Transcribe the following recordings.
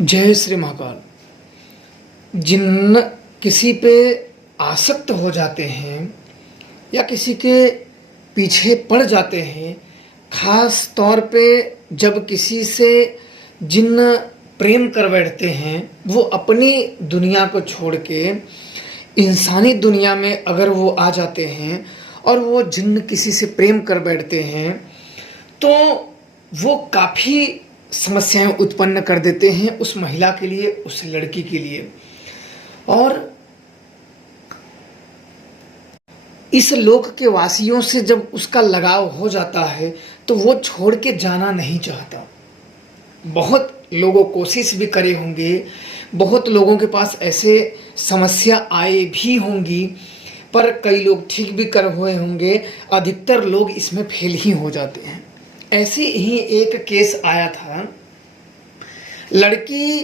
जय श्री महाकाल। जिन किसी पे आसक्त हो जाते हैं या किसी के पीछे पड़ जाते हैं, खास तौर पे जब किसी से जिन प्रेम कर बैठते हैं, वो अपनी दुनिया को छोड़ के इंसानी दुनिया में अगर वो आ जाते हैं और वो जिन किसी से प्रेम कर बैठते हैं, तो वो काफ़ी समस्याएं उत्पन्न कर देते हैं उस महिला के लिए, उस लड़की के लिए। और इस लोक के वासियों से जब उसका लगाव हो जाता है तो वो छोड़ के जाना नहीं चाहता। बहुत लोगों कोशिश भी करे होंगे, बहुत लोगों के पास ऐसे समस्या आए भी होंगी, पर कई लोग ठीक भी कर हुए होंगे, अधिकतर लोग इसमें फेल ही हो जाते हैं। ऐसे ही एक केस आया था, लड़की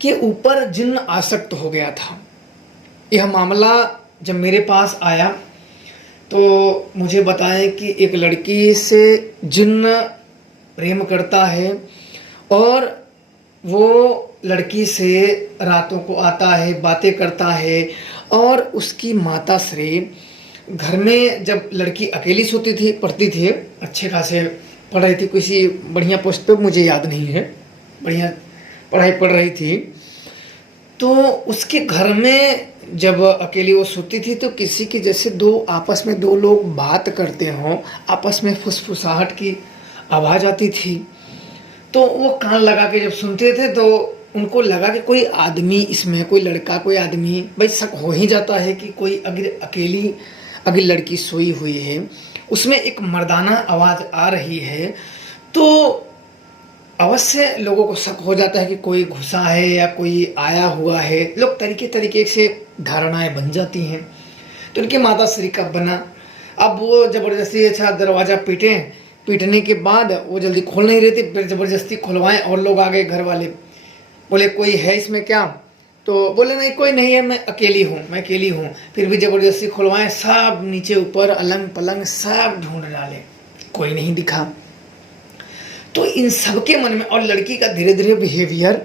के ऊपर जिन्न आसक्त हो गया था। यह मामला जब मेरे पास आया तो मुझे बताया कि एक लड़की से जिन्न प्रेम करता है और वो लड़की से रातों को आता है, बातें करता है। और उसकी माता श्री घर में जब लड़की अकेली सोती थी, पढ़ती थी, अच्छे खासे पढ़ रही थी, किसी बढ़िया पोस्ट पे, मुझे याद नहीं है, बढ़िया पढ़ाई पढ़ रही थी, तो उसके घर में जब अकेली वो सोती थी तो किसी की जैसे आपस में दो लोग बात करते हों, आपस में फुसफुसाहट की आवाज़ आती थी। तो वो कान लगा के जब सुनते थे तो उनको लगा कि कोई आदमी इसमें, कोई लड़का, कोई आदमी, भाई शक हो ही जाता है कि कोई अगर लड़की सोई हुई है, उसमें एक मर्दाना आवाज़ आ रही है, तो अवश्य लोगों को शक हो जाता है कि कोई घुसा है या कोई आया हुआ है। लोग तरीके से धारणाएं बन जाती हैं। तो उनकी माता श्री का बना, अब वो ज़बरदस्ती अच्छा दरवाज़ा पीटने के बाद वो जल्दी खोल नहीं रही थी, फिर ज़बरदस्ती खुलवाएं और लोग आ गए घर वाले, बोले कोई है इसमें क्या? तो बोले नहीं कोई नहीं है, मैं अकेली हूँ। फिर भी ज़बरदस्ती खुलवाएं, सब नीचे ऊपर अलंग पलंग सब ढूंढ डाले, कोई नहीं दिखा। तो इन सबके मन में, और लड़की का धीरे धीरे बिहेवियर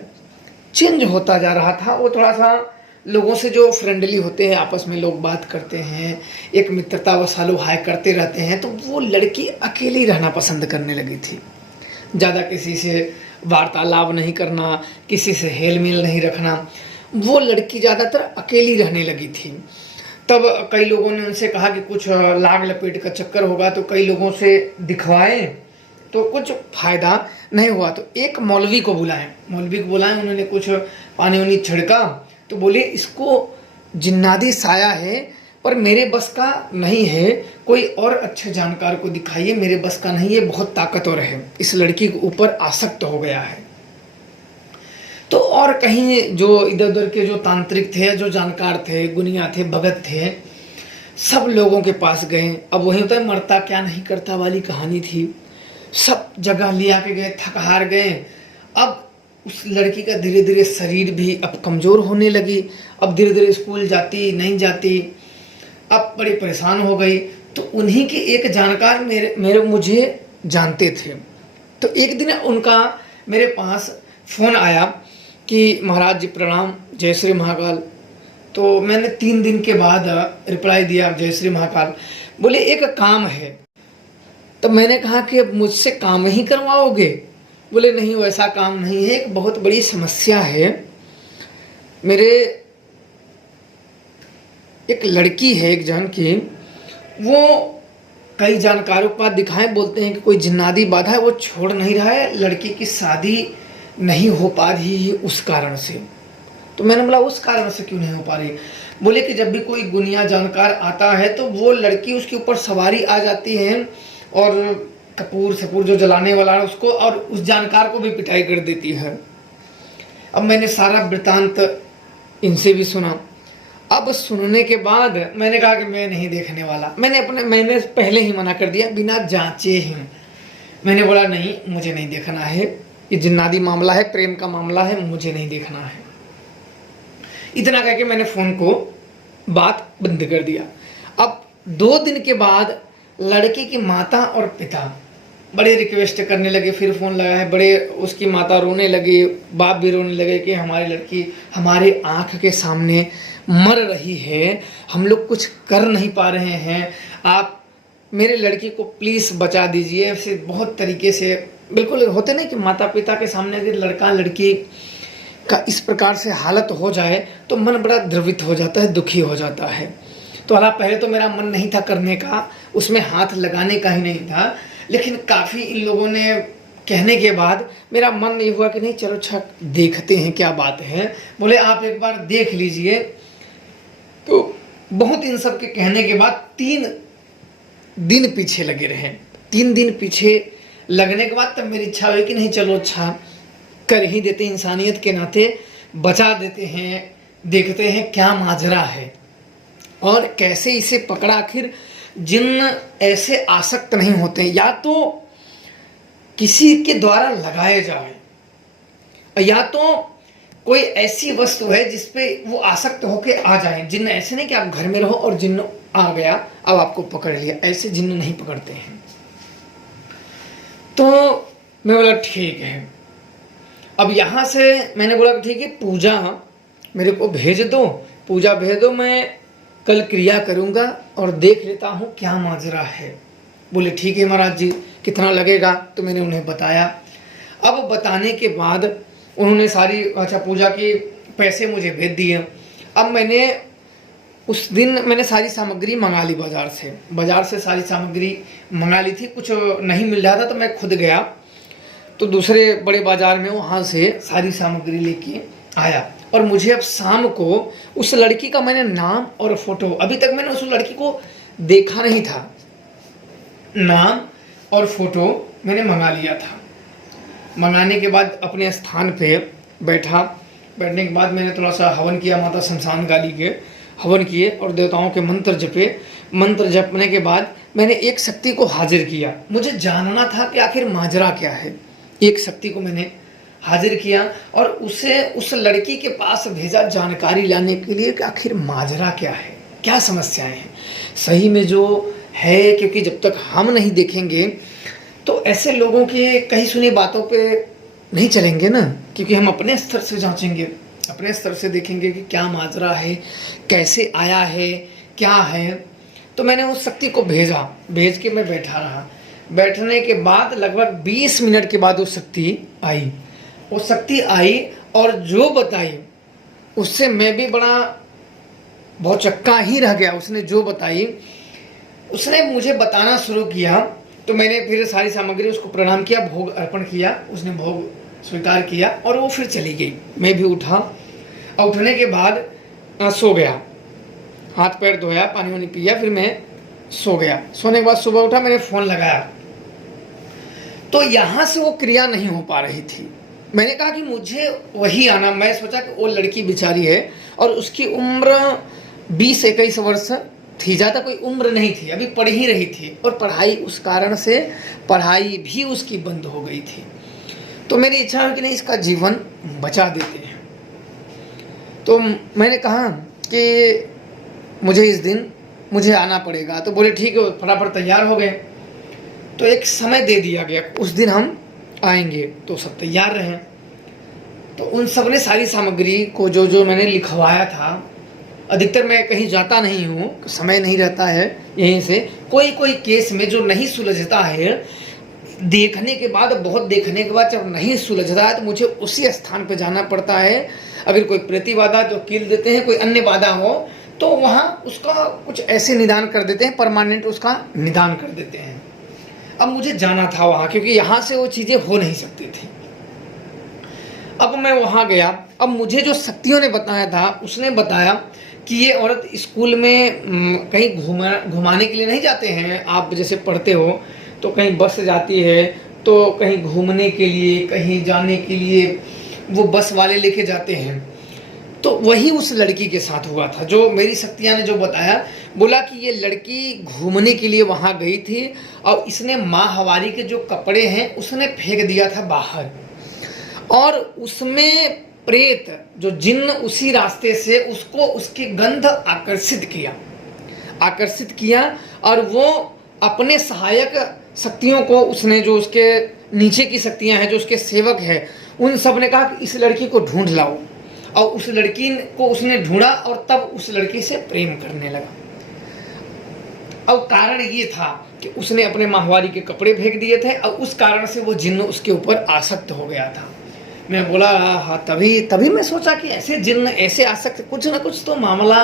चेंज होता जा रहा था। वो थोड़ा सा लोगों से जो फ्रेंडली होते हैं, आपस में लोग बात करते हैं, एक मित्रता व सालो हाय करते रहते हैं, तो वो लड़की अकेली रहना पसंद करने लगी थी। ज़्यादा किसी से वार्तालाप नहीं करना, किसी से हेल मेल नहीं रखना, वो लड़की ज़्यादातर अकेली रहने लगी थी। तब कई लोगों ने उनसे कहा कि कुछ लाग लपेट का चक्कर होगा, तो कई लोगों से दिखवाए तो कुछ फ़ायदा नहीं हुआ। तो एक मौलवी को बुलाएं, उन्होंने कुछ पानी वानी छिड़का, तो बोले इसको जिन्नाती साया है, पर मेरे बस का नहीं है, कोई और अच्छे जानकार को दिखाइए, मेरे बस का नहीं है, बहुत ताकतवर है, इस लड़की के ऊपर आसक्त हो गया है। तो और कहीं जो इधर उधर के जो तांत्रिक थे, जो जानकार थे, गुनिया थे, भगत थे, सब लोगों के पास गए। अब वही होता है मरता क्या नहीं करता वाली कहानी थी। सब जगह लिया के गए, थक हार गए। अब उस लड़की का धीरे धीरे शरीर भी अब कमज़ोर होने लगी, अब धीरे धीरे स्कूल जाती नहीं जाती, अब बड़ी परेशान हो गई। तो उन्हीं के एक जानकार मुझे जानते थे। तो एक दिन उनका मेरे पास फ़ोन आया कि महाराज जी प्रणाम, जय श्री महाकाल। तो मैंने 3 दिन के बाद रिप्लाई दिया, जय श्री महाकाल। बोले एक काम है। तब मैंने कहा कि अब मुझसे काम ही करवाओगे? बोले नहीं, वैसा काम नहीं है, एक बहुत बड़ी समस्या है। मेरे एक लड़की है एक जन की, वो कई जानकारों के पास दिखाए, बोलते हैं कि कोई जिन्नाती बाधा है, वो छोड़ नहीं रहा है, लड़की की शादी नहीं हो पा रही है उस कारण से। तो मैंने बोला उस कारण से क्यों नहीं हो पा रही? बोले कि जब भी कोई गुनिया जानकार आता है तो वो लड़की उसके ऊपर सवारी आ जाती है और कपूर सपूर जो जलाने वाला है उसको, और उस जानकार को भी पिटाई कर देती है। अब मैंने सारा वृतांत इनसे भी सुना। अब सुनने के बाद मैंने कहा कि मैं नहीं देखने वाला। मैंने पहले ही मना कर दिया, बिना जांचे ही। मैंने बोला नहीं, मुझे नहीं देखना है, ये जिन्नाती मामला है, प्रेम का मामला है, मुझे नहीं देखना है। इतना कह के मैंने फ़ोन को बात बंद कर दिया। अब 2 दिन के बाद लड़की की माता और पिता बड़े रिक्वेस्ट करने लगे, फिर फ़ोन लगाया, बड़े उसकी माता रोने लगी, बाप भी रोने लगे कि हमारी लड़की हमारे आँख के सामने मर रही है, हम लोग कुछ कर नहीं पा रहे हैं, आप मेरे लड़की को प्लीज़ बचा दीजिए। ऐसे बहुत तरीके से बिल्कुल होते नहीं कि माता पिता के सामने अगर लड़का लड़की का इस प्रकार से हालत हो जाए तो मन बड़ा द्रवित हो जाता है, दुखी हो जाता है। तो हालांकि पहले तो मेरा मन नहीं था करने का, उसमें हाथ लगाने का ही नहीं था, लेकिन काफ़ी इन लोगों ने कहने के बाद मेरा मन ये हुआ कि नहीं चलो अच्छा देखते हैं क्या बात है। बोले आप एक बार देख लीजिए। तो बहुत इन सब के कहने के बाद 3 दिन पीछे लगे रहे। 3 दिन पीछे लगने के बाद तब मेरी इच्छा हुई कि नहीं चलो अच्छा कर ही देते, इंसानियत के नाते बचा देते हैं, देखते हैं क्या माजरा है और कैसे इसे पकड़ा। आखिर जिन्न ऐसे आसक्त नहीं होते, या तो किसी के द्वारा लगाए जाए या तो कोई ऐसी वस्तु है जिसपे वो आसक्त होके आ जाए। जिन्न ऐसे नहीं कि आप घर में रहो और जिन्न आ गया अब आपको पकड़ लिया, ऐसे जिन्न नहीं पकड़ते हैं। तो मैं बोला ठीक है। अब यहाँ से मैंने बोला ठीक है पूजा मेरे को भेज दो, पूजा भेज दो, मैं कल क्रिया करूँगा और देख लेता हूँ क्या माजरा है। बोले ठीक है महाराज जी, कितना लगेगा? तो मैंने उन्हें बताया। अब बताने के बाद उन्होंने सारी अच्छा पूजा की पैसे मुझे भेज दिए। अब मैंने उस दिन मैंने सारी सामग्री मंगा ली बाज़ार से सारी सामग्री मंगा ली थी। कुछ नहीं मिल रहा था तो मैं खुद गया तो दूसरे बड़े बाज़ार में वहाँ से सारी सामग्री लेके आया। और मुझे अब शाम को उस लड़की का मैंने नाम और फोटो, अभी तक मैंने उस लड़की को देखा नहीं था, नाम और फोटो मैंने मंगा लिया था। मंगाने के बाद अपने स्थान पे बैठने के बाद मैंने थोड़ा सा हवन किया, माता शमशान काली के हवन किए और देवताओं के मंत्र जपे। मंत्र जपने के बाद मैंने एक शक्ति को हाजिर किया। मुझे जानना था कि आखिर माजरा क्या है। एक शक्ति को मैंने हाजिर किया और उसे उस लड़की के पास भेजा जानकारी लाने के लिए कि आखिर माजरा क्या है, क्या समस्याएं हैं सही में जो है। क्योंकि जब तक हम नहीं देखेंगे तो ऐसे लोगों के कहीं सुनी बातों पे नहीं चलेंगे ना, क्योंकि हम अपने स्तर से जांचेंगे, अपने स्तर से देखेंगे कि क्या माजरा है, कैसे आया है, क्या है। तो मैंने उस शक्ति को भेज के मैं बैठा रहा। बैठने के बाद लगभग 20 मिनट के बाद वो शक्ति आई और जो बताई उससे मैं भी बहुत चक्का ही रह गया। उसने जो बताई उसने मुझे बताना शुरू किया तो मैंने फिर सारी सामग्री उसको प्रणाम किया, भोग अर्पण किया, उसने भोग स्वीकार किया और वो फिर चली गई। मैं भी उठा और उठने के बाद सो गया, हाथ पैर धोया, पानी वानी पिया, फिर मैं सो गया। सोने के बाद सुबह उठा, मैंने फ़ोन लगाया तो यहाँ से वो क्रिया नहीं हो पा रही थी। मैंने कहा कि मुझे वही आना। मैं सोचा कि वो लड़की बेचारी है और उसकी उम्र 20-21 वर्ष थी, ज़्यादा कोई उम्र नहीं थी, अभी पढ़ ही रही थी और पढ़ाई उस कारण से पढ़ाई भी उसकी बंद हो गई थी। तो मेरी इच्छा हुई कि नहीं इसका जीवन बचा देते हैं। तो मैंने कहा कि मुझे इस दिन मुझे आना पड़ेगा। तो बोले ठीक है, फटाफट तैयार हो गए। तो एक समय दे दिया गया, उस दिन हम आएंगे। तो सब तैयार रहे। तो उन सब ने सारी सामग्री को जो मैंने लिखवाया था, अधिकतर मैं कहीं जाता नहीं हूँ, समय नहीं रहता है यहीं से। कोई केस में जो नहीं सुलझता है, देखने के बाद बहुत देखने के बाद जब नहीं सुलझता है तो मुझे उसी स्थान पर जाना पड़ता है। अगर कोई प्रतिबाधा जो कील देते हैं, कोई अन्य बाधा हो तो वहाँ उसका कुछ ऐसे निदान कर देते हैं, परमानेंट उसका निदान कर देते हैं। अब मुझे जाना था वहाँ, क्योंकि यहाँ से वो चीज़ें हो नहीं सकती थी। अब मैं वहाँ गया। अब मुझे जो शक्तियों ने बताया था, उसने बताया कि ये औरत स्कूल में कहीं घुमाने के लिए नहीं जाते हैं। आप जैसे पढ़ते हो तो कहीं बस जाती है, तो कहीं घूमने के लिए, कहीं जाने के लिए वो बस वाले लेके जाते हैं। तो वही उस लड़की के साथ हुआ था। जो मेरी शक्तियाँ ने जो बताया, बोला कि ये लड़की घूमने के लिए वहाँ गई थी और इसने माहवारी के जो कपड़े हैं उसने फेंक दिया था बाहर, और उसमें प्रेत जो जिन्न उसी रास्ते से उसको उसकी गंध आकर्षित किया और वो अपने सहायक शक्तियों को उसने, जो उसके नीचे की शक्तियां हैं, जो उसके सेवक हैं, उन सब ने कहा कि इस लड़की को ढूंढ लाओ। और उस लड़की को उसने ढूंढा और तब उस लड़की से प्रेम करने लगा। अब कारण ये था कि उसने अपने माहवारी के कपड़े फेंक दिए थे और उस कारण से वो जिन्न उसके ऊपर आसक्त हो गया था। मैं बोला हाँ, तभी तभी मैं सोचा कि ऐसे जिन्न ऐसे आसक्त, कुछ ना कुछ तो मामला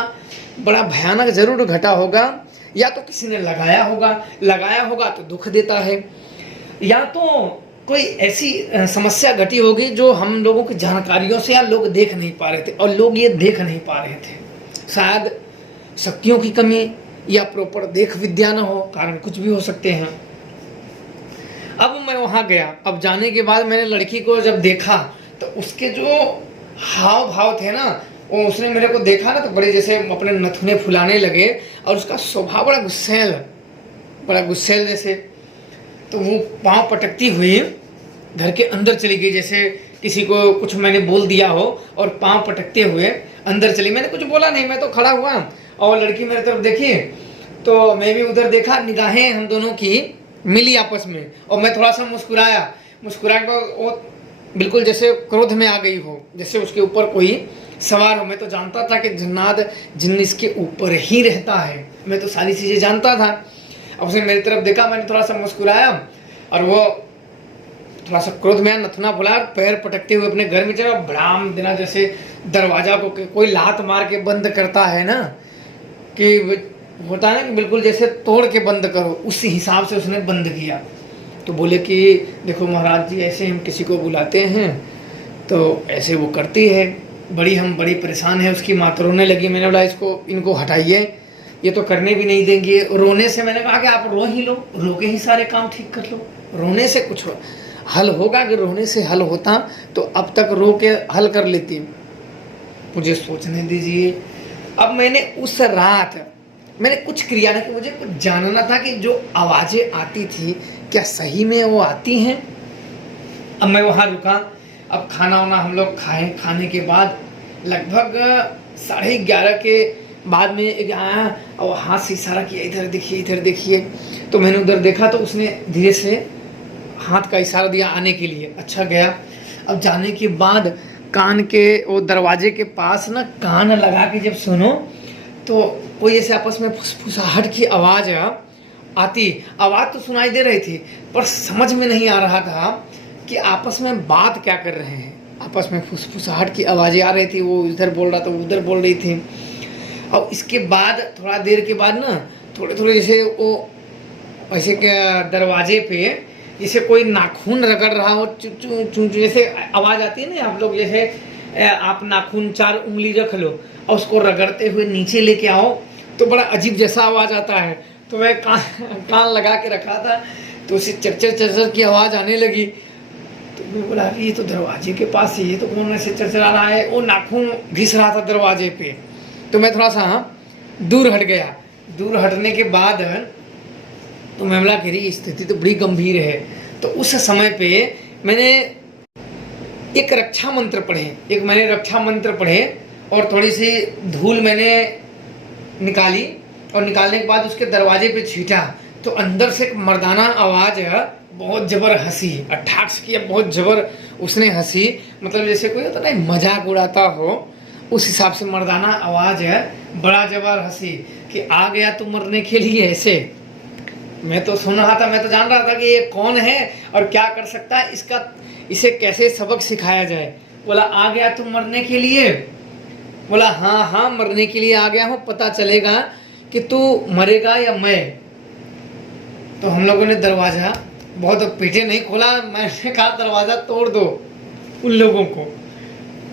बड़ा भयानक जरूर घटा होगा, या तो किसी ने लगाया होगा तो दुख देता है, या तो कोई ऐसी समस्या घटी होगी जो हम लोगों की जानकारियों से या लोग देख नहीं पा रहे थे, और लोग ये देख नहीं पा रहे थे। शायद शक्तियों की कमी या प्रॉपर देख विद्या न हो, कारण कुछ भी हो सकते हैं। अब मैं वहां गया। अब जाने के बाद मैंने लड़की को जब देखा तो उसके जो हाव भाव थे ना, वो उसने मेरे को देखा ना तो बड़े जैसे अपने नथुने फुलाने लगे, और उसका स्वभाव बड़ा गुस्सैल जैसे। तो वो पांव पटकती हुई घर के अंदर चली गई, जैसे किसी को कुछ मैंने बोल दिया हो, और पांव पटकते हुए अंदर चली। मैंने कुछ बोला नहीं, मैं तो खड़ा हुआ और लड़की मेरी तरफ देखी तो मैं भी उधर देखा। निगाहें हम दोनों की मिली आपस में, और मैं थोड़ा सा मुस्कुरा के वो बिल्कुल जैसे क्रोध में आ गई हो, जैसे उसके ऊपर कोई सवार हो। मैं तो जानता था कि जन्नात जिन्न इसके ऊपर ही रहता है, मैं तो सारी चीजें जानता था। अब उसने मेरी तरफ देखा, मैंने थोड़ा सा मुस्कुराया, और वो थोड़ा सा क्रोध में नथुना फुला, पैर पटकते हुए अपने घर में चला। ब्राम देना, जैसे दरवाजा को कोई लात मार के बंद करता है ना, कि होता है ना कि बिल्कुल जैसे तोड़ के बंद करो, उस हिसाब से उसने बंद किया। तो बोले कि देखो महाराज जी, ऐसे हम किसी को बुलाते हैं तो ऐसे वो करती है, हम बड़ी परेशान है। उसकी माँ तो रोने लगी। मैंने बोला इनको हटाइए, ये तो करने भी नहीं देंगे। रोने से, मैंने कहा कि आप रो ही लो, रो के ही सारे काम ठीक कर लो, रोने से कुछ हल होगा? कि रोने से हल होता तो अब तक रो के हल कर लेती। मुझे सोचने दीजिए। अब मैंने उस रात मैंने कुछ क्रिया नहीं की, मुझे कुछ जानना था कि जो आवाज़ें आती थी क्या सही में वो आती हैं। अब मैं वहाँ रुका। अब खाना वाना हम लोग खाने के बाद लगभग 11:30 के बाद में आया और हाथ से इशारा किया, इधर देखिए। तो मैंने उधर देखा तो उसने धीरे से हाथ का इशारा दिया आने के लिए। अच्छा गया। अब जाने के बाद कान के वो दरवाजे के पास ना कान लगा के जब सुनो तो कोई ऐसे आपस में फुसफुसाहट की आवाज़ आती। आवाज़ तो सुनाई दे रही थी पर समझ में नहीं आ रहा था कि आपस में बात क्या कर रहे हैं। आपस में फुसफुसाहट की आवाज़ें आ रही थी, वो इधर बोल रहा था, वो उधर बोल रही थी। और इसके बाद थोड़ा देर के बाद ना थोड़े जैसे वो ऐसे के दरवाजे पे जैसे कोई नाखून रगड़ रहा हो, चू चू जैसे आवाज़ आती है ना। आप लोग जैसे आप नाखून 4 उंगली रख लो और उसको रगड़ते हुए नीचे लेके आओ तो बड़ा अजीब जैसा आवाज़ आता है। तो मैं कान लगा के रखा था तो उसे चरचर की आवाज़ आने लगी। तो मैं बोला ये तो दरवाजे के पास है, ये तो कौन ऐसे चरचरा रहा है। वो नाखून घिस रहा था दरवाजे पे। तो मैं थोड़ा सा दूर हट गया। दूर हटने के बाद तो मैं बोला कि स्थिति तो बड़ी गंभीर है। तो उस समय पे मैंने एक रक्षा मंत्र पढ़े और थोड़ी सी धूल मैंने निकाली और निकालने के बाद उसके दरवाजे पे छींटा तो अंदर से एक मर्दाना आवाज़ बहुत जबर हंसी, अट्ठाक्ष किया, बहुत जबर उसने हंसी। मतलब जैसे कोई होता ना मजाक उड़ाता हो, उस हिसाब से मर्दाना आवाज़ बड़ा जबर हंसी कि आ गया तू मरने के लिए। ऐसे मैं तो सुन रहा था, मैं तो जान रहा था कि ये कौन है और क्या कर सकता है, इसे कैसे सबक सिखाया जाए। बोला आ गया तू मरने के लिए? बोला हाँ मरने के लिए आ गया हूँ, पता चलेगा कि तू मरेगा या मैं। तो हम लोगों ने दरवाज़ा बहुत पीटे, नहीं खोला। मैंने कहा दरवाज़ा तोड़ दो। उन लोगों को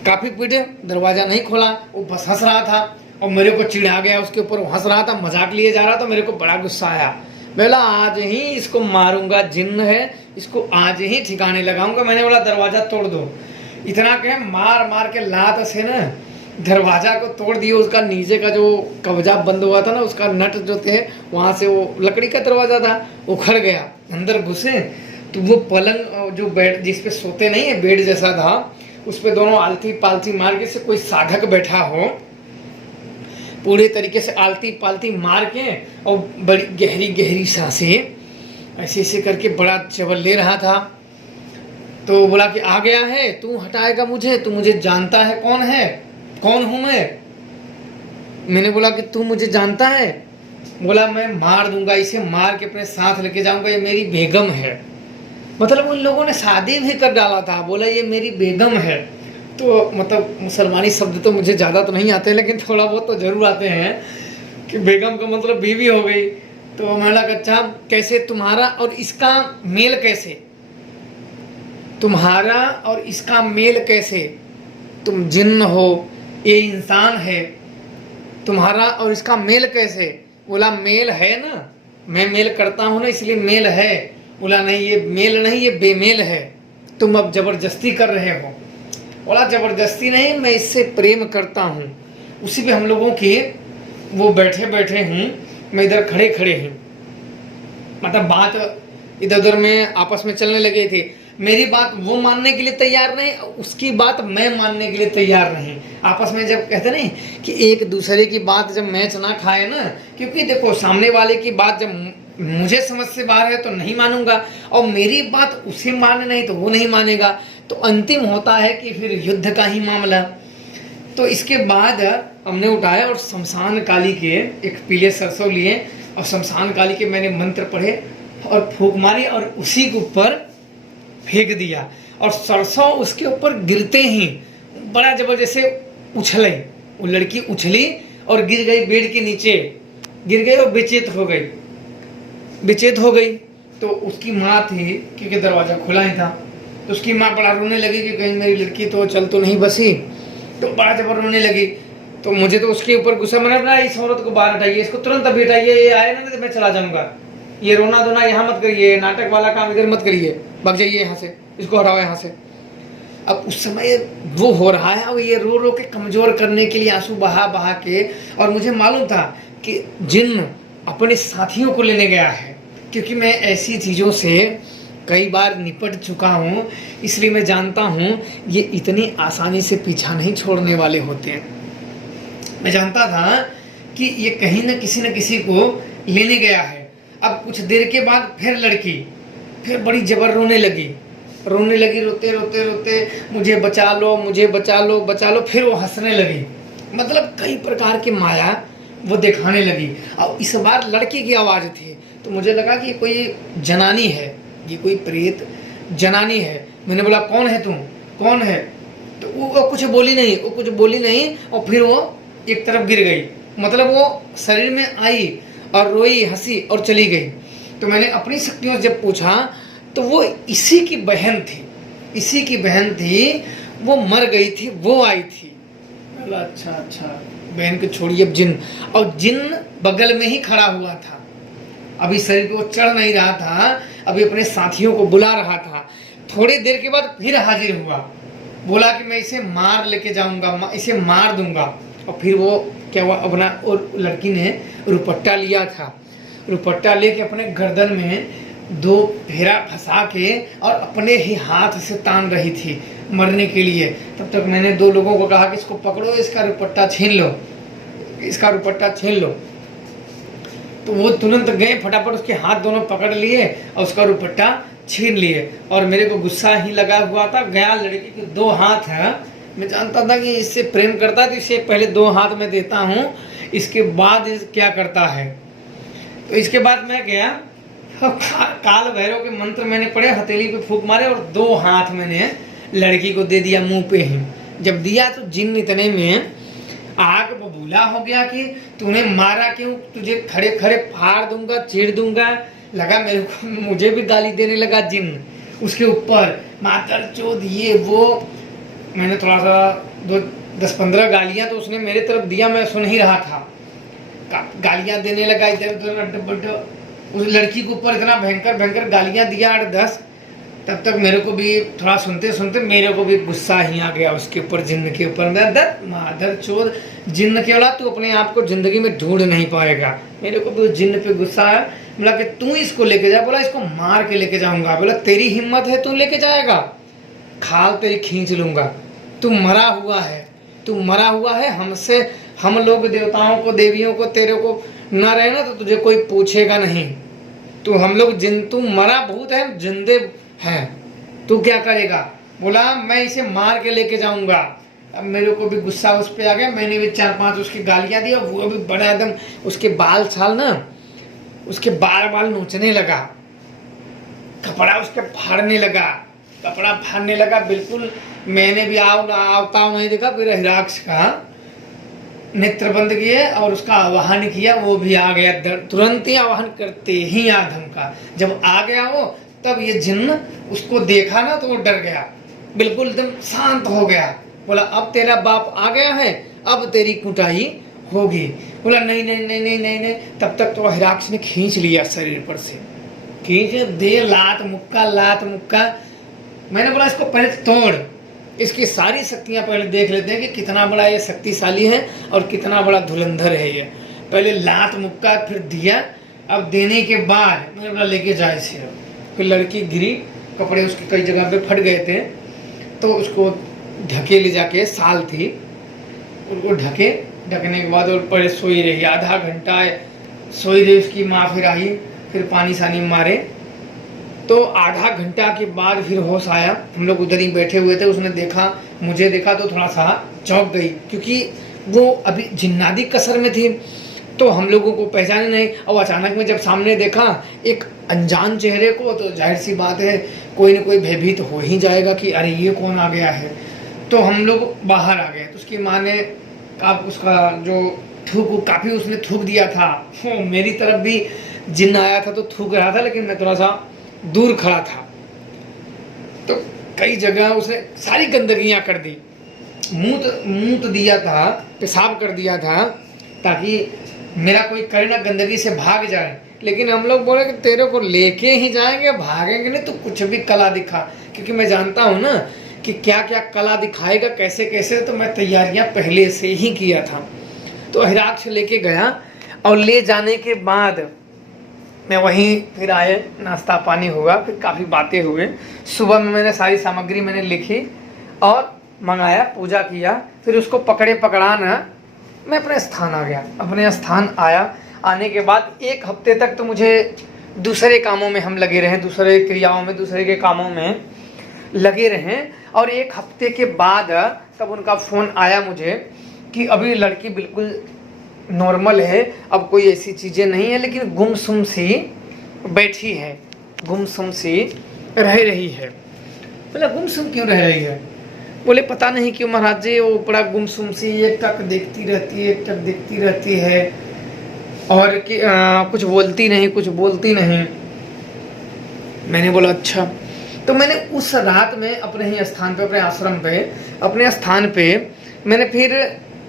काफ़ी पीटे, दरवाज़ा नहीं खोला। वो बस हंस रहा था और मेरे को चिढ़ा गया उसके ऊपर। वो हंस रहा था, मजाक लिए जा रहा था, मेरे को बड़ा गुस्सा आया। बोला आज ही इसको मारूंगा, जिन्न है, इसको आज ही ठिकाने लगाऊंगा। मैंने बोला दरवाज़ा तोड़ दो। इतना कहे मार के लात से ना दरवाजा को तोड़ दिया। उसका नीचे का जो कब्जा बंद हुआ था ना, उसका नट जो थे वहाँ से, वो लकड़ी का दरवाज़ा था, उखड़ गया। अंदर घुसे तो वो पलंग जो बेड जिस पे सोते नहीं है, बेड जैसा था, उस पे दोनों आलती पालती मार के से कोई साधक बैठा हो, पूरे तरीके से आलती पालती मार के और बड़ी गहरी सांसें ऐसे ऐसे करके बड़ा जबर ले रहा था। तो बोला कि आ गया है, तू हटाएगा मुझे, तू मुझे जानता है कौन है, कौन हूं मैं? मैंने बोला कि तू मुझे जानता है? बोला मैं मार दूंगा, इसे मार के अपने साथ लेके जाऊंगा, ये मेरी बेगम है। मतलब उन लोगों ने शादी भी कर डाला था, बोला ये मेरी बेगम है। तो मतलब मुसलमानी शब्द तो मुझे ज़्यादा तो नहीं आते, लेकिन थोड़ा बहुत तो जरूर आते हैं कि बेगम का मतलब बीवी हो गई। तो मैंने कहा अच्छा कैसे, तुम्हारा और इसका मेल कैसे, तुम्हारा और इसका मेल कैसे? तुम जिन्न हो, ये इंसान है, तुम्हारा और इसका मेल कैसे? बोला मेल है ना, मैं मेल करता हूँ ना इसलिए मेल है। बोला नहीं ये मेल नहीं, ये बेमेल है, तुम अब जबरदस्ती कर रहे हो। बोला जबरदस्ती नहीं, मैं इससे प्रेम करता हूँ। उसी पे हम लोगों की वो बैठे बैठे हूँ, मैं इधर खड़े खड़े हूँ, मतलब बात इधर उधर में आपस में चलने लगे थे। मेरी बात वो मानने के लिए तैयार नहीं, उसकी बात मैं मानने के लिए तैयार नहीं। आपस में जब कहते नहीं कि एक दूसरे की बात जब मैच ना खाए ना, क्योंकि देखो सामने वाले की बात जब मुझे समझ से बाहर है तो नहीं मानूंगा, और मेरी बात उसे माने नहीं तो वो नहीं मानेगा, तो अंतिम होता है कि फिर युद्ध का ही मामला। तो इसके बाद हमने उठाया और शमशान काली के एक पीले सरसों लिए और शमशान काली के मैंने मंत्र पढ़े और फूंक मारी और उसी के ऊपर फेंक दिया। और सरसों उसके ऊपर गिरते ही बड़ा जबरदस्त से उछले, वो लड़की उछली और गिर गई, बेड के नीचे गिर गई और बेचैत हो गई, बेचैत हो गई। तो उसकी माँ थी, क्योंकि दरवाज़ा खुला ही था, तो उसकी माँ बड़ा रोने लगी कि कहीं मेरी लड़की तो चल तो नहीं बसी, तो बड़ा जबर रोने लगी। तो मुझे तो उसके ऊपर गुस्सा, मैंने बोला इस औरत को बाहर हटाइए, इसको तुरंत अभी हटाइए, ये आए ना तो मैं चला जाऊंगा, ये रोना धोना यहाँ मत करिए, नाटक वाला काम इधर मत करिए, भाग जाइए यहाँ से, इसको हटाओ यहाँ से। अब उस समय वो हो रहा है, अब ये रो रो के कमज़ोर करने के लिए आंसू बहा बहा के, और मुझे मालूम था कि जिन्न अपने साथियों को लेने गया है, क्योंकि मैं ऐसी चीज़ों से कई बार निपट चुका हूँ, इसलिए मैं जानता हूँ ये इतनी आसानी से पीछा नहीं छोड़ने वाले होते हैं। मैं जानता था कि ये कहीं न किसी को लेने गया है। अब कुछ देर के बाद फिर लड़की फिर बड़ी जबर रोने लगी, रोते रोते रोते मुझे बचा लो, मुझे बचा लो, बचा लो। फिर वो हंसने लगी, मतलब कई प्रकार की माया वो दिखाने लगी। और इस बार लड़की की आवाज़ थी, तो मुझे लगा कि कोई जनानी है, ये कोई प्रेत जनानी है। मैंने बोला कौन है तुम, कौन है? तो वो कुछ बोली नहीं, वो कुछ बोली नहीं, और फिर वो एक तरफ गिर गई, मतलब वो शरीर में आई और रोई, हंसी और चली गई। तो मैंने अपनी शक्तियों से जब पूछा तो वो इसी की बहन थी, इसी की बहन थी, वो मर गई थी, वो आई थी। बोला अच्छा अच्छा, बहन को छोड़िए। अब जिन, और जिन बगल में ही खड़ा हुआ था, अभी शरीर पे वो चढ़ नहीं रहा था, अभी अपने साथियों को बुला रहा था। थोड़ी देर के बाद फिर हाजिर हुआ, बोला कि मैं इसे मार लेके जाऊंगा, इसे मार दूंगा। और फिर वो क्या हुआ, अपना और लड़की ने रुपट्टा लिया था, रुपट्टा लेके अपने गर्दन में 2 फेरा फंसा के और अपने ही हाथ से तान रही थी मरने के लिए। तब तक मैंने 2 लोगों को कहा कि इसको पकड़ो, इसका रुपट्टा छीन लो, इसका रुपट्टा छीन लो। तो वो तुरंत गए, फटाफट उसके हाथ दोनों पकड़ लिए और उसका रुपट्टा छीन लिए। और मेरे को गुस्सा ही लगा हुआ था, गया लड़की के 2 हाथ है, मैं जानता था कि इससे प्रेम करता है तो इसे पहले 2 हाथ में देता हूँ, इसके बाद क्या करता है। तो इसके बाद मैं गया, काल भैरव के मंत्र मैंने पढ़े, हथेली पे फूंक मारे और 2 हाथ मैंने लड़की को दे दिया मुंह पे ही। जब दिया तो जिन्न इतने में आग बबूला हो गया कि तूने मारा क्यों, तुझे खड़े खड़े फाड़ दूंगा, चीर दूंगा। लगा मेरे को, मुझे भी गाली देने लगा जिन्न उसके ऊपर, मातर चोद ये वो। मैंने थोड़ा सा 10-15 गालियां तो उसने मेरे तरफ दिया, मैं सुन ही रहा था, गालियां देने लगा इधर उधर। उस लड़की के ऊपर इतना भयंकर भयंकर गालियां दिया 8-10। तब तक मेरे को भी थोड़ा सुनते सुनते मेरे को भी गुस्सा ही आ गया उसके ऊपर, जिन्न के ऊपर। मादर चोद, जिन्न के औलाद, तू अपने आप को जिंदगी में ढूंढ नहीं पाएगा। मेरे को भी उस जिन्न पे गुस्सा आया। बोला कि तू इसको लेके जा, बोला इसको मार के लेके जाऊंगा। बोला तेरी हिम्मत है, तू लेके जाएगा, खाल तेरी खींच लूंगा। तू मरा हुआ है, तू मरा हुआ है, हमसे हम लोग देवताओं को, देवियों को, तेरे को न रहे ना तो तुझे कोई पूछेगा नहीं। तो हम लोग तू मरा भूत है, हम जिंदे हैं, तू क्या करेगा? बोला मैं इसे मार के लेके जाऊंगा। अब मेरे को भी गुस्सा उस पे आ गया, मैंने भी 4-5 उसकी गालियां दी, और वो भी बड़ा एकदम उसके बाल छाल ना, उसके बार बाल नोचने लगा, कपड़ा उसके फाड़ने लगा, कपड़ा फाड़ने लगा बिल्कुल। मैंने भी आवताव नहीं देखा, फिर हिराक्ष का नेत्र बंद किए और उसका आवाहन किया, वो भी आ गया। तुरंत ही आवाहन करते ही आ धमका। जब आ गया वो, तब ये जिन्न उसको देखा ना तो वो डर गया, बिल्कुल एकदम शांत हो गया। बोला अब तेरा बाप आ गया है, अब तेरी कुटाई होगी। बोला नहीं नहीं नहीं नहीं नहीं नहीं। तब तक तो हिराक्ष ने खींच लिया शरीर पर से, खींच दे लात मुक्का लात मुक्का। मैंने बोला इसको पहले तोड़, इसकी सारी शक्तियां पहले देख लेते हैं कि कितना बड़ा ये शक्तिशाली है और कितना बड़ा धुरंधर है ये। पहले लात मुक्का फिर दिया। अब देने के बाद मैंने बोला लेके जाए इसे। फिर लड़की गिरी, कपड़े उसके कई जगह पे फट गए थे, तो उसको ढके ले जाके, साल थी, उनको ढकने के बाद और पहले सोई रही, आधा घंटा सोई रही उसकी माँ। फिर आई, फिर पानी सानी मारे, तो आधा घंटा के बाद फिर होश आया। हम लोग उधर ही बैठे हुए थे, उसने देखा, मुझे देखा तो थोड़ा सा चौंक गई, क्योंकि वो अभी जिन्नादी कसर में थी, तो हम लोगों को पहचाने नहीं। और अचानक में जब सामने देखा एक अनजान चेहरे को, तो जाहिर सी बात है कोई ना कोई भयभीत हो ही जाएगा कि अरे ये कौन आ गया है। तो हम लोग बाहर आ गए, तो उसकी माँ ने उसका जो थूक, काफ़ी उसने थूक दिया था। मेरी तरफ भी जिन्न आया था तो थूक रहा था, लेकिन मैं थोड़ा सा दूर खड़ा था। तो कई जगह उसने सारी गंदगियां कर दी, मूत दिया था, पेशाब कर दिया था, ताकि मेरा कोई करे ना, गंदगी से भाग जाए। लेकिन हम लोग बोले कि तेरे को लेके ही जाएंगे, भागेंगे नहीं, तो कुछ भी कला दिखा, क्योंकि मैं जानता हूँ ना कि क्या क्या कला दिखाएगा, कैसे कैसे, तो मैं तैयारियां पहले से ही किया था। तो हिराक्ष लेके गया, और ले जाने के बाद मैं वहीं फिर आए, नाश्ता पानी हुआ, फिर काफ़ी बातें हुए। सुबह में मैंने सारी सामग्री मैंने लिखी और मंगाया, पूजा किया, फिर उसको पकड़ाना मैं अपने स्थान आ गया। अपने स्थान आया, आने के बाद 1 हफ्ते तक तो मुझे दूसरे कामों में हम लगे रहें, दूसरे क्रियाओं में, दूसरे के कामों में लगे रहें। और 1 हफ्ते के बाद तब उनका फ़ोन आया मुझे कि अभी लड़की बिल्कुल नॉर्मल है, अब कोई ऐसी चीज़ें नहीं है, लेकिन गुमसुम सी बैठी है, गुमसुम सी रह रही है। बोला गुमसुम क्यों रह रही है? बोले पता नहीं क्यों महाराज जी, वो बड़ा गुमसुम सी एक टक देखती रहती है, एक टक देखती रहती है, और कि कुछ बोलती नहीं, कुछ बोलती नहीं। मैंने बोला अच्छा। तो मैंने उस रात में अपने ही स्थान पे, अपने आश्रम पे, अपने स्थान पे मैंने फिर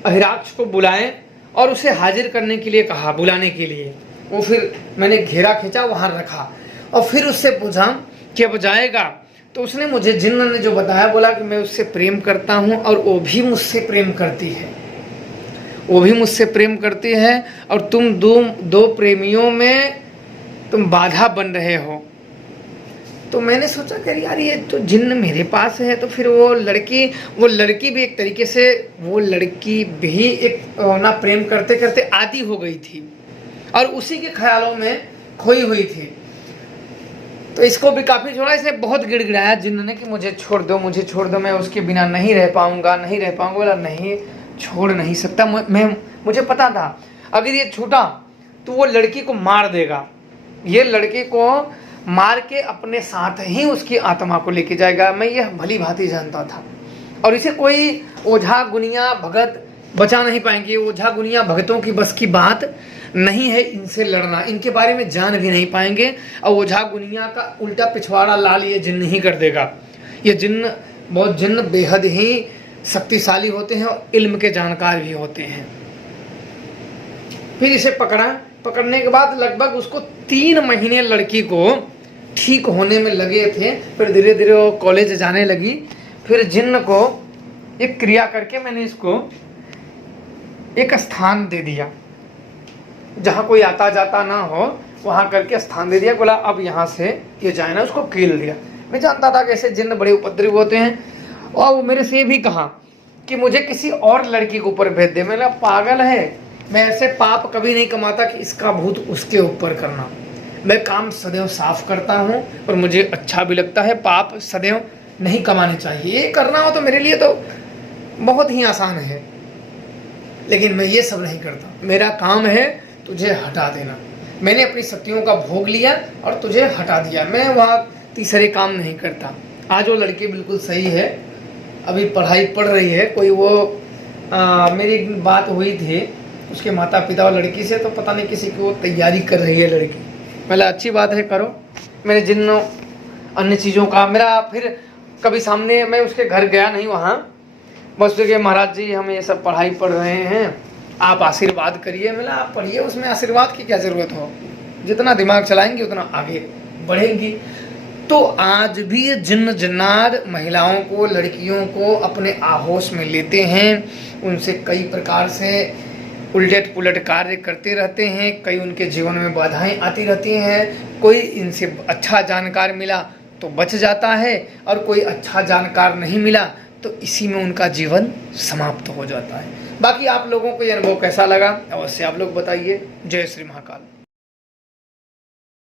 हिराक्ष को बुलाए और उसे हाजिर करने के लिए कहा, बुलाने के लिए। वो फिर मैंने घेरा खींचा, वहाँ रखा, और फिर उससे पूछा कि अब जाएगा? तो उसने मुझे, जिन्न ने जो बताया, बोला कि मैं उससे प्रेम करता हूँ और वो भी मुझसे प्रेम करती है, वो भी मुझसे प्रेम करती है, और तुम दो प्रेमियों में तुम बाधा बन रहे हो। तो मैंने सोचा कि यार ये तो जिन्न मेरे पास है, तो फिर वो लड़की भी एक तरीके से, वो लड़की भी एक ना प्रेम करते करते आदी हो गई थी और उसी के ख्यालों में खोई हुई थी। तो इसको भी काफ़ी छोड़ा, इसने बहुत गिड़गिड़ाया जिन्न ने कि मुझे छोड़ दो, मुझे छोड़ दो, मैं उसके बिना नहीं रह पाऊंगा, नहीं रह पाऊंगा। बोला नहीं, छोड़ नहीं सकता। मुझे पता था अगर ये छूटा तो वो लड़की को मार देगा, ये लड़की को मार के अपने साथ ही उसकी आत्मा को लेके जाएगा। मैं यह भली भांति जानता था, और इसे कोई ओझा गुनिया भगत बचा नहीं पाएंगे। ओझा गुनिया भगतों की बस की बात नहीं है इनसे लड़ना, इनके बारे में जान भी नहीं पाएंगे, और ओझा गुनिया का उल्टा पिछवाड़ा लाल ये जिन्न ही कर देगा। ये जिन्न बेहद ही शक्तिशाली होते हैं और इल्म के जानकार भी होते हैं। फिर इसे पकड़ने के बाद लगभग उसको 3 महीने लड़की को ठीक होने में लगे थे। फिर धीरे धीरे वो कॉलेज जाने लगी। फिर जिन्न को एक क्रिया करके मैंने इसको एक स्थान दे दिया, जहाँ कोई आता जाता ना हो, वहाँ करके स्थान दे दिया। बोला अब यहाँ से ये जाए ना, उसको कील दिया। मैं जानता था कि ऐसे जिन्न बड़े उपद्रवी होते हैं, और वो मेरे से भी कहा कि मुझे किसी और लड़की के ऊपर भेज दे। मैंने पागल है, मैं ऐसे पाप कभी नहीं कमाता कि इसका भूत उसके ऊपर करना। मैं काम सदैव साफ करता हूँ और मुझे अच्छा भी लगता है। पाप सदैव नहीं कमाने चाहिए। ये करना हो तो मेरे लिए तो बहुत ही आसान है, लेकिन मैं ये सब नहीं करता। मेरा काम है तुझे हटा देना। मैंने अपनी शक्तियों का भोग लिया और तुझे हटा दिया। मैं वहाँ तीसरे काम नहीं करता। आज वो लड़की बिल्कुल सही है, अभी पढ़ाई पढ़ रही है। कोई वो मेरी एक बात हुई थी उसके माता पिता और लड़की से, तो पता नहीं किसी को तैयारी कर रही है लड़की। मतलब अच्छी बात है, करो। मैंने जिन अन्य चीज़ों का मेरा फिर कभी सामने, मैं उसके घर गया नहीं वहाँ, बस के महाराज जी हम ये सब पढ़ाई पढ़ रहे हैं, आप आशीर्वाद करिए। मतलब आप पढ़िए, उसमें आशीर्वाद की क्या ज़रूरत हो, जितना दिमाग चलाएंगे उतना आगे बढ़ेंगी। तो आज भी ये जिन्न जिन्नात महिलाओं को, लड़कियों को अपने आहोश में लेते हैं, उनसे कई प्रकार से उलट पुलट कार्य करते रहते हैं। कई उनके जीवन में बाधाएं आती रहती हैं। कोई इनसे अच्छा जानकार मिला तो बच जाता है, और कोई अच्छा जानकार नहीं मिला तो इसी में उनका जीवन समाप्त हो जाता है। बाकी आप लोगों को ये अनुभव कैसा लगा अवश्य आप लोग बताइए। जय श्री महाकाल।